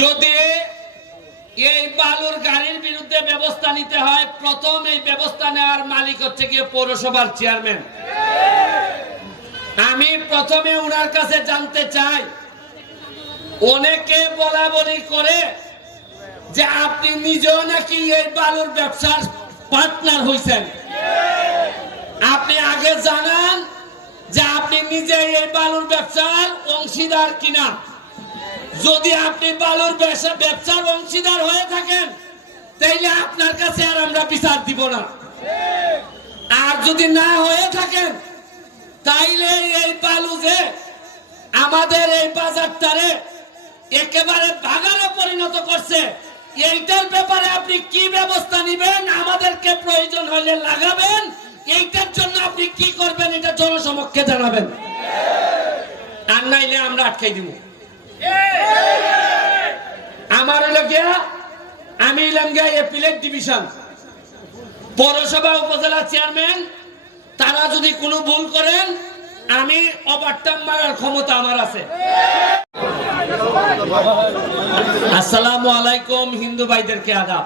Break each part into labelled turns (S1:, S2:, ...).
S1: যদি এই বালুর গাড়ির বিরুদ্ধে ব্যবস্থা নিতে হয়, প্রথম এই ব্যবস্থা নেওয়ার মালিক হচ্ছে গিয়ে পৌরসভার চেয়ারম্যান। আমি প্রথমে ওনার কাছে জানতে চাই, অনেকে বলা বলি করে যে আপনি নিজেও নাকি এই বালুর ব্যবসার পার্টনার হয়েছেন আপনি আগে জানান যে আপনি নিজে এই বালুর ব্যবসার অংশীদার কিনা। যদি আপনি বালুর ব্যবসা, ব্যবসার অংশীদার হয়ে থাকেন, তাইলে আপনার কাছে আর আমরা বিচার দিব না। আর যদি না হয়ে থাকেন, তাইলে এই বালু যে আমাদের এই বাজারটারে একেবারে বাগানে পরিণত করছে, এইটার ব্যাপারে আপনি কি ব্যবস্থা নিবেন? আমাদেরকে প্রয়োজন হলে লাগাবেন। এইটার জন্য আপনি কি করবেন? এটা জনসমক্ষে জানাবেন। আর নাইলে আমরা আটকাই দিব। আমার হলো গিয়া, আমি এলাম গিয়া এপিলেট ডিভিশন পৌরসভা উপজেলা চেয়ারম্যান তারা যদি কোনো ভুল করেন, আমি ওভারটার্ম মারার ক্ষমতা আমার আছে। আসসালামু আলাইকুম, হিন্দু ভাইদেরকে আদাব।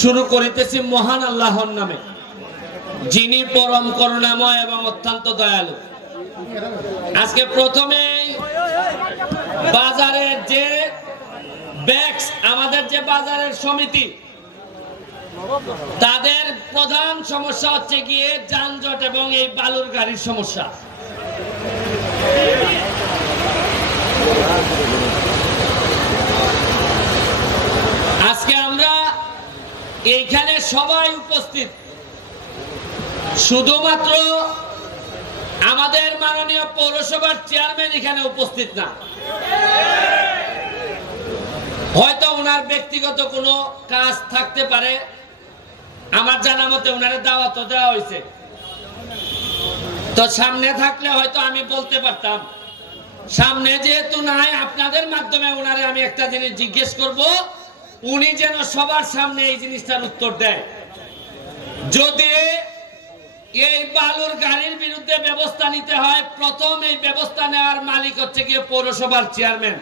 S1: শুরু করিতেছি মহান আল্লাহর নামে। যিনি পরম করুণাময় এবং অত্যন্ত দয়ালু। আজকে প্রথমেই বাজারের যে ব্যাগস, আমাদের যে বাজারের সমিতি, তাদের প্রধান সমস্যা হচ্ছে গিয়ে যানজট এবং এই বালুর গাড়ির সমস্যা। আজকে আমরা এইখানে সবাই উপস্থিত। শুধুমাত্র আমাদের মাননীয় পৌরসভার চেয়ারম্যান এখানে উপস্থিত না। হয়তো ওনার ব্যক্তিগত কোনো কাজ থাকতে পারে। আমার জানা মতে ওনারে দাওয়াত দেওয়া হয়েছে। তো সামনে থাকলে হয়তো আমি বলতে পারতাম, সামনে যেহেতু নাই, আপনাদের মাধ্যমে ওনারে আমি একটা জিনিস জিজ্ঞেস করব, উনি যেন সবার সামনে এই জিনিসটার উত্তর দেয়। যদি এই বালুর গাড়ির বিরুদ্ধে ব্যবস্থা নিতে হয়। প্রথম এই ব্যবস্থা নেওয়ার মালিক হচ্ছে গিয়ে পৌরসভার চেয়ারম্যান।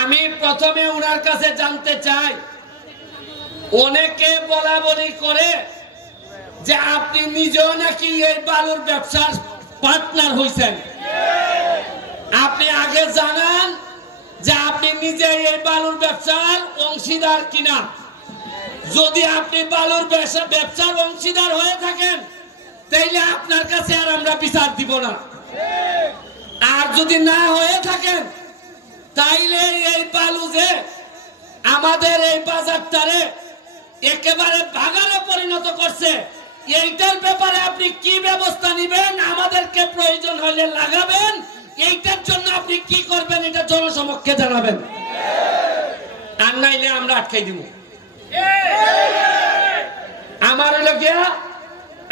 S1: আমি প্রথমে ওনার কাছে জানতে চাই, অনেকে বলা বলি করে যে আপনি নিজেও নাকি এই বালুর ব্যবসার পার্টনার হয়েছেন আপনি আগে জানান যে আপনি নিজে এই বালুর ব্যবসার অংশীদার কিনা। যদি আপনি বালুর ব্যবসা, ব্যবসার অংশীদার হয়ে থাকেন, তাইলে আপনার কাছে আর আমরা বিচার দিব না। আর যদি না হয়ে থাকেন, তাইলে এই বালু যে আমাদের এই বাজারটারে একেবারে বাগানে পরিণত করছে, এইটার ব্যাপারে আপনি কি ব্যবস্থা নিবেন? আমাদেরকে প্রয়োজন হলে লাগাবেন। এইটার জন্য আপনি কি করবেন? এটা জনসমক্ষে জানাবেন। আর নাইলে আমরা আটকাই দিব। আমার হলো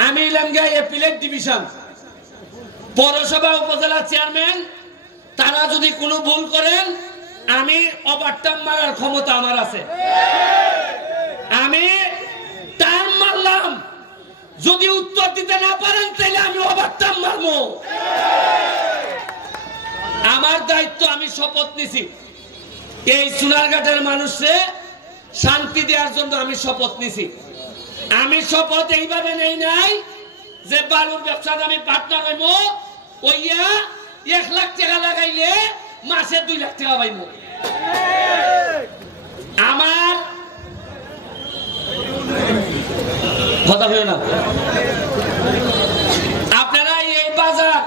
S1: আমি এলাম গিয়া এপিলেট ডিভিশন পৌরসভা উপজেলা চেয়ারম্যান তারা যদি কোনো ভুল করেন, আমি ওভারটার্ম মারার ক্ষমতা আমার আছে। আমি টার্ম মারলাম। যদি উত্তর দিতে না পারেন তাহলে আমি ওভারটার্ম মারবো। আমার দায়িত্ব আমি শপথ নিছি। এই সোনারঘাটের মানুষে শান্তি দেওয়ার জন্য আমি শপথ নিছি। আমি শপথ এইভাবে নেই নাই যে বালুর ব্যবসার আমি পার্টনার হইব ওইয়া এক লাখ টাকা লাগাইলে মাসে দুই লাখ টাকা পাইব আমার কথা হইও না। আপনারা এই বাজার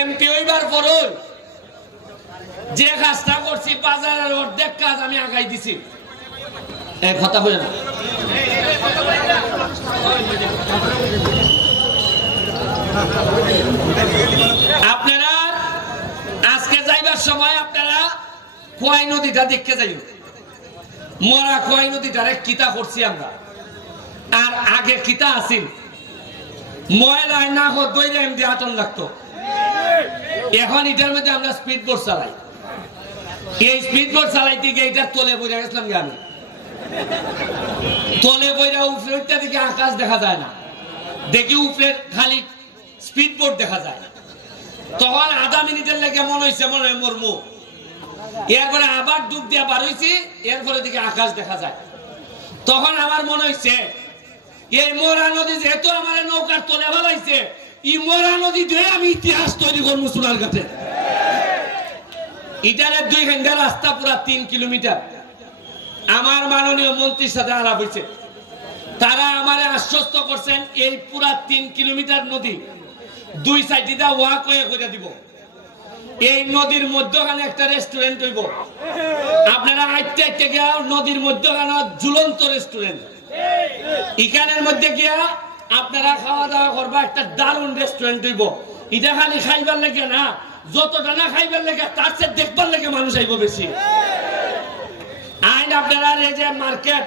S1: এমপি হইবার পরও যে কাজটা করছি, বাজারের অর্ধেক কাজ আমি আগাই দিছি। এ কথা হইও না আপনারা আজকে যাইবার সময় আপনারা খোয়াই নদীটা দেখতে যাইও। মরা খোয়াই নদীটারে কিতা করছি আমরা। আর আগে কিতা আছিল? ময়লায় না হোক দইরে এমনি আটন লাগতো। এখন এটার মধ্যে আমরা স্পিড বোট চালাই। এই স্পিড বোট চালাইতে গিয়ে এটা তলে বইরা গেছিলাম আমি। তলে বইরা উপরে দিকে আকাশ দেখা যায় না। দেখি উপরে খালি স্পিড বোট দেখা যায়। তখন আধা মিনিটের লেগে মনে হয়েছে মনে হয় মোর মুখ এরপরে আবার ডুব দিয়া বার হইছি, এরপরে দিকে আকাশ দেখা যায়। তখন আমার মনে হইছে, এই মোরা নদী যেহেতু আমার নৌকার তলে ফেলাইছে, এই মোরা নদী দিয়ে আমি ইতিহাস তৈরি করব সোনার কাছে ইটারের দুই ঘণ্টা রাস্তা পুরা তিন কিলোমিটার। আমার মাননীয় মন্ত্রীর সাথে আলাপ হয়েছে। তারা আমারে আশ্বস্ত করছেন, এই পুরা তিন কিলোমিটার নদী দুই সাইডে দা ওয়াক হয়ে করে দিব। এই নদীর মধ্যখানে একটা রেস্টুরেন্ট হইব। আপনারা আইতে আইতে গিয়া নদীর মধ্যখানে ঝুলন্ত রেস্টুরেন্ট ইখানের মধ্যে গিয়া আপনারা খাওয়া দাওয়া করবা, একটা দারুণ রেস্টুরেন্ট হইব। এটা খালি খাইবার লেগে না, যতটা না খাইবার লেগে, তার চেয়ে দেখবার লেগে মানুষ আইব বেশি। আপনারা এই যে মার্কেট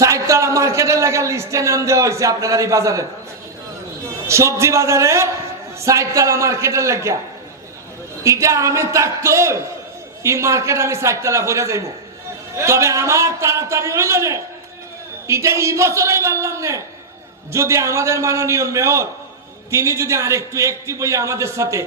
S1: সাইতলা মার্কেটের লিস্টে নাম দেওয়া হয়েছে আপনার এই বাজারে। সবজি বাজারে সাইতলা মার্কেটের এটা আমি থাকতো এই মার্কেট আমি সাইতলা করে যাইব। তবে আমার তাড়াতাড়ি হইল না, এটা এই বছরেই পারলাম না। যদি আমাদের মাননীয় মেয়র, তিনি যদি আরেকটু একটি বই আমাদের সাথে